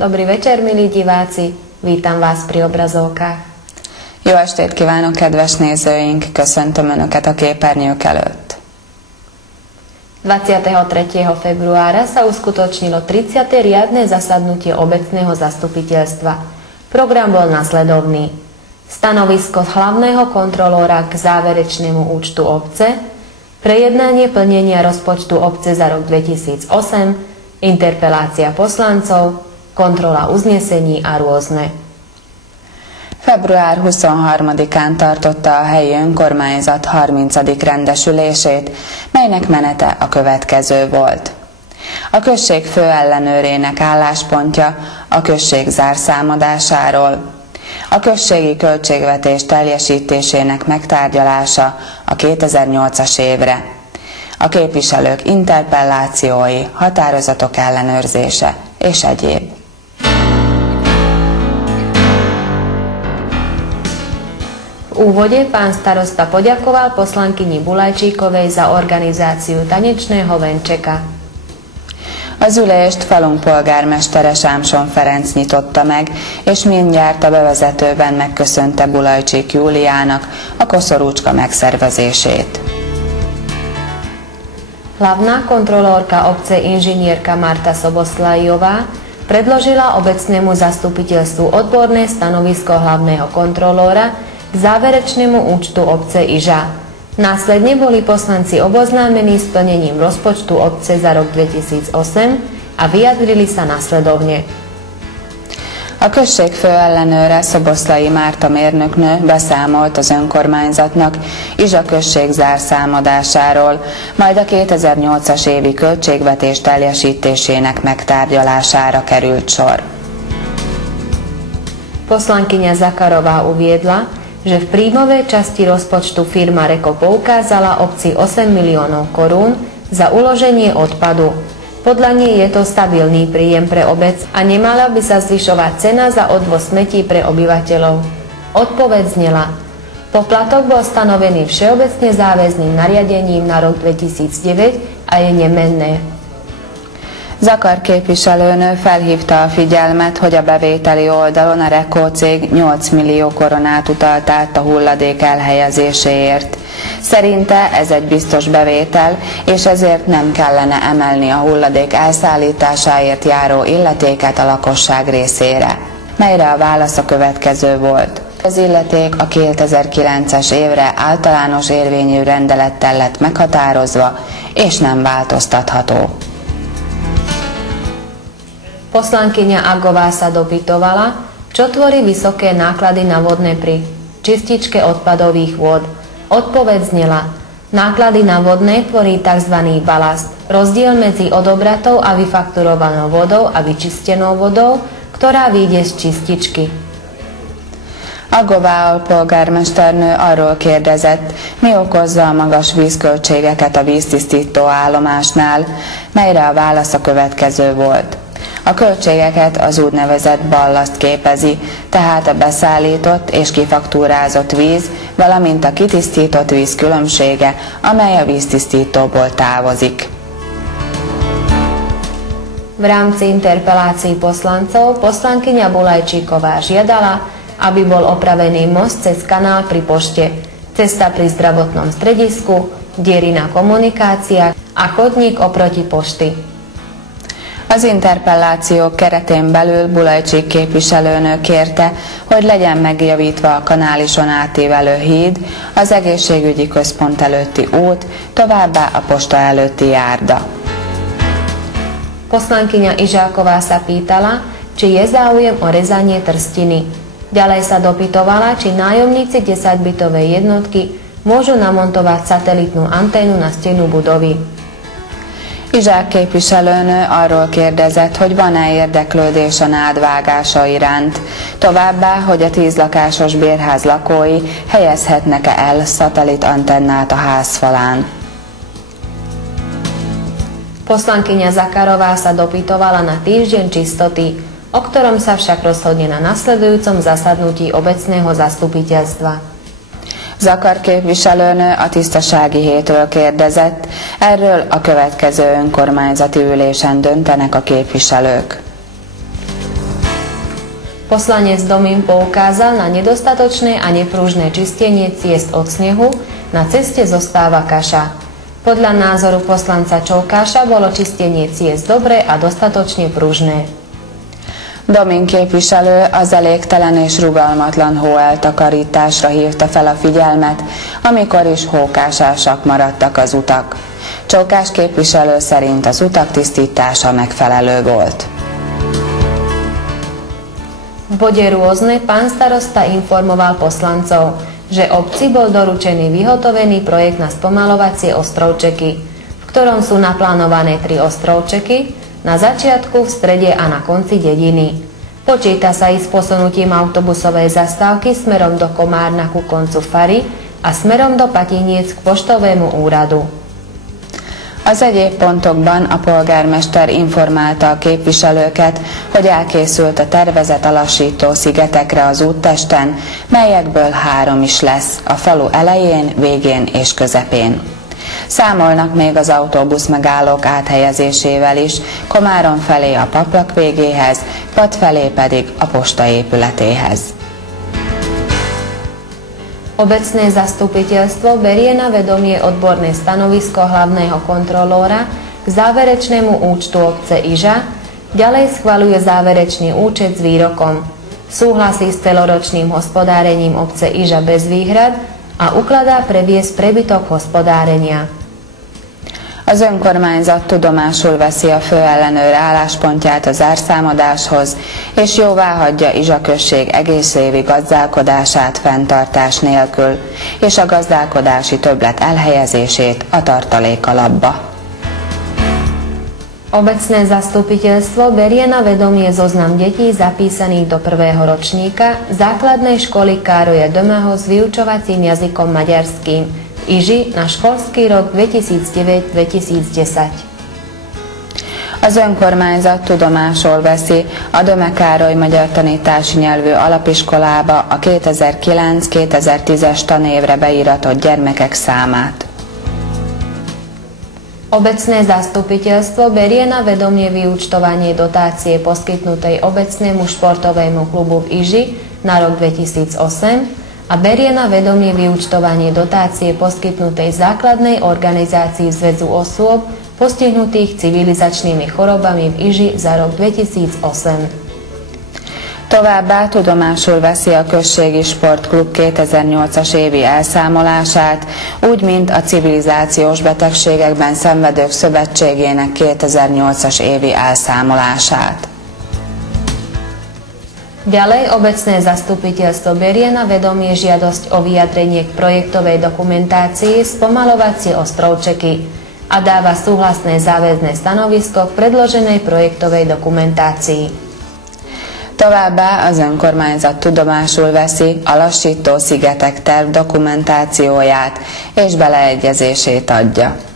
Dobrý večer, milí diváci, vítam vás pri obrazovkách. Jó estét kívánok, kedves nézőink, köszöntöm Önöket a képernyők előtt. 23. februára sa uskutočnilo 30. riadne zasadnutie obecného zastupiteľstva. Program bol nasledovný: stanovisko hlavného kontrolóra k záverečnému účtu obce, prejednanie plnenia rozpočtu obce za rok 2008, interpelácia poslancov, kontrola uznesení a rôzne. Február 23-án tartotta a helyi önkormányzat 30. rendesülését, melynek menete a következő volt. A község főellenőrének álláspontja a község zárszámadásáról, a községi költségvetés teljesítésének megtárgyalása a 2008-as évre, a képviselők interpellációi, határozatok ellenőrzése és egyéb. V úvode pán starosta poďakoval poslankyni Bulajčíkovej za organizáciu tanečného venčeka. Az ülést Falunk polgármestere Sámson Ferenc nyitotta meg, és mindjárt a bevezetőben megköszönte Bulajcsík Júliának a koszorúcska megszervezését. Hlavná kontrolórka obce inžinierka Marta Soboslajová predložila obecnému zastupiteľstvu odborné stanovisko hlavného kontrolóra k záverečnému účtu obce Iža. Následne boli poslanci oboznámení s plnením rozpočtu obce za rok 2008 a vyjadrili sa nasledovne. A község főellenőre Szoboszlai Márta mérnöknő beszámolt az önkormányzatnak Izsa község zárszámadásáról, majd a 2008-as évi költségvetés teljesítésének megtárgyalására került sor. Poslankyňa Zakarová uviedla, že v príjmovej časti rozpočtu firma Reko poukázala obci 8 miliónov korún za uloženie odpadu. Podľa nej je to stabilný príjem pre obec a nemala by sa zvyšovať cena za odvoz smetí pre obyvateľov. Odpoveď znela: poplatok bol stanovený všeobecne záväzným nariadením na rok 2009 a je nemenné. Zakar képviselőnő felhívta a figyelmet, hogy a bevételi oldalon a Reko cég 8 millió koronát utalt át a hulladék elhelyezéséért. Szerinte ez egy biztos bevétel, és ezért nem kellene emelni a hulladék elszállításáért járó illetéket a lakosság részére. Melyre a válasz a következő volt. Az illeték a 2009-es évre általános érvényű rendelettel lett meghatározva, és nem változtatható. Poslankyňa Agová sa dopytovala, čo tvorí vysoké náklady na vodné pri čističke odpadových vôd. Odpoveď znela: náklady na vodné tvorí tzv. balast, rozdiel medzi odobratou a vyfakturovanou vodou a vyčistenou vodou, ktorá vyjde z čističky. Agová alpolgármesternő arról kérdezett, mi okozza a magas vízköltségeket a víztisztító állomásnál, melyre a válasz a következő volt. A költségeket az úgynevezett ballaszt képezi, tehát a beszállított és kifaktúrázott víz, valamint a kitisztított víz különbsége, amely a víztisztítóból távozik. V rámci interpelácií poslancov poslankyňa Bulajčíková žiadala, aby bol opravený most cez kanál pri pošte, cesta pri zdravotnom stredisku, diery na kommunikáciách a chodník oproti pošty. Az interpellációk keretén belül Bulajcsík képviselőnő kérte, hogy legyen megjavítva a kanálison átívelő híd, az egészségügyi központ előtti út, továbbá a posta előtti járda. Poslankyňa Ižáková sa pýtala, či je záujem o rezanie trstiny. Ďalej sa dopytovala, či nájomníci 10-bytovej jednotky môžu namontovať satelitnú anténu na stenu budovy. Izsák képviselőnő arról kérdezett, hogy van-e érdeklődés a nád vágása iránt, továbbá, hogy a 10 lakásos bérház lakói helyezhetnek-e el szatellitantennát a házfalán. Poslankyňa Zakarová sa dopytovala na týždeň čistoty, o ktorom sa však rozhodne na nasledujúcom zasadnutí obecného zastupiteľstva. Zakar képviselőnő a tisztasági hétről kérdezett, erről a következő önkormányzati ülésen döntenek a képviselők. Poslanec Domín poukázal na nedostatočné a nepružné čistenie ciest od snehu, na ceste zostáva kaša. Podľa názoru poslanca Csókása bolo čistenie ciest dobré a dostatočne pružné. Domín képviselő az elégtelen és rugalmatlan hóeltakarításra hívta fel a figyelmet, amikor is hókásásak maradtak az utak. Csókás képviselő szerint az utak tisztítása megfelelő volt. V bode rôzne pán starosta informoval poslancov, že obci bol doručený vyhotovený projekt na spomalovacie ostrovčeky, v ktorom sú naplánované 3 ostrovčeky na začiatku, v strede a na konci dediny. Počíta sa i s posunutím autobusovej zastávky smerom do Komárna ku koncu fary a smerom do Patiniec k poštovému úradu. Az egyéb pontokban a polgármester informálta a képviselőket, hogy elkészült a tervezet a lassító szigetekre az úttesten, melyekből 3 is lesz, a falu elején, végén és közepén. Számolnak még az autóbusz megállók áthelyezésével is, Komárom felé a Paplak végéhez, Pad felé pedig a pošta épületéhez. Obecné zastupiteľstvo berie na vedomie odborné stanovisko hlavného kontrolóra k záverečnému účtu obce Iža, ďalej schvaľuje záverečný účet s výrokom. Súhlasí s celoročným hospodárením obce Iža bez výhrad a ukladá previesť prebytok hospodárenia. Az önkormányzat tudomásul veszi a főellenőr álláspontját a zárszámadáshoz, és jóváhagyja Izsa község egész évi gazdálkodását fenntartás nélkül, és a gazdálkodási többlet elhelyezését a tartalékalapba. Obecné zastupiteľstvo berie na vedomie zoznam detí zapísaných do 1. ročníka základnej školy Károja Dömeho s vyučovacím jazykom maďarským Iži na školský rok 2009-2010. Az önkormányzat tudomásul veszi a Döme Károly magyar tanítási nyelvű alapiskolába a 2009-2010-es tanévre beíratott gyermekek számát. Obecné zastupiteľstvo berie na vedomie vyúčtovanie dotácie poskytnutej obecnému športovému klubu v Iži na rok 2008 a berie na vedomie vyúčtovanie dotácie poskytnutej základnej organizácii Zväzu osôb postihnutých civilizačnými chorobami v Iži za rok 2008. Továbbá tudomásul veszi a Községi Sportklub 2008-as évi elszámolását, úgy, mint a Civilizációs Betegségekben Szenvedők Szövetségének 2008-as évi elszámolását. Ďalej obecné zastupiteľstvo berie na vedomie žiadosť o vyjadrenie k projektovej dokumentácii spomalovacie ostrovčeky a dáva súhlasné záväzné stanovisko k predloženej projektovej dokumentácii. Továbbá az önkormányzat tudomásul veszi a lassító szigetek terv dokumentációját és beleegyezését adja.